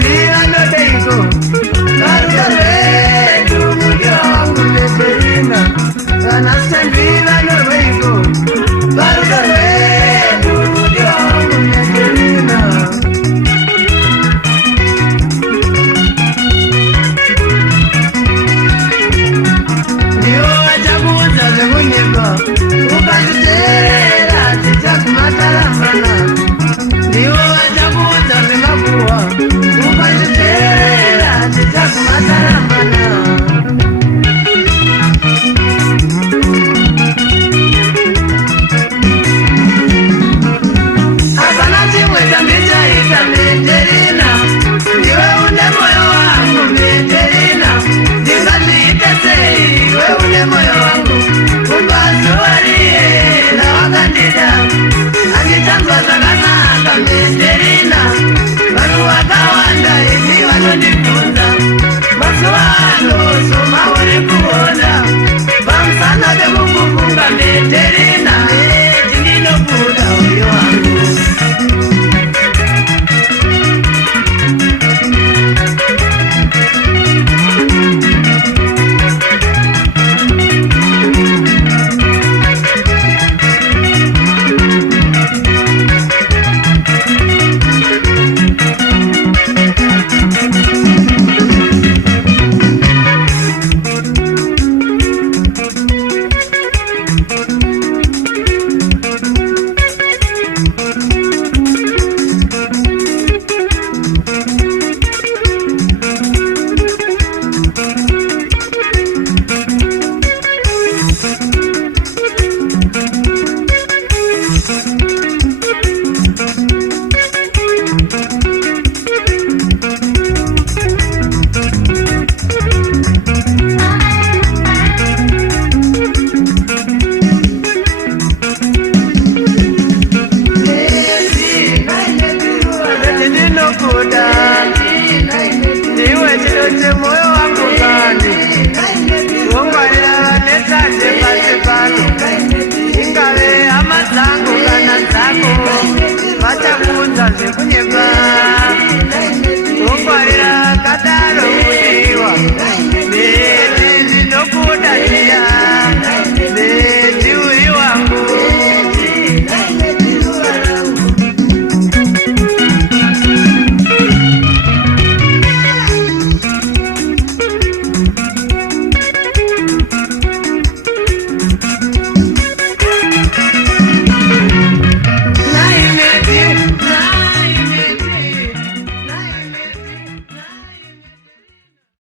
Medherina ndodeiko varuka rwedu mbuya wangu Medherina vana sendi vanorweiko varuka rwedu mbuya wangu Medherina ndiwo vachakuudza zvekunyika ukazviteerera tichakumatarambana ndiwo vachakuudza zvemakuhwa ukazviteerera tichakumatarambana hapana chimwe chandichaita Medherina ndiwe une moyo wangu Medherina ndingazviite sei iwe une moyo wangu kubva zuva riye rawakandida handichanzwa zvakanaka Medherina vanhu vakawanda ini vanondibvunza mazuva ano soma uri kuona pamusana pekukufunga Medherina tindinobuda uyo wangu ndiwe chiro chemoyo wangu kani wongwarira vanetate pasi pano ingave hama dzangu kana dzako vachakuudza zvekunyeka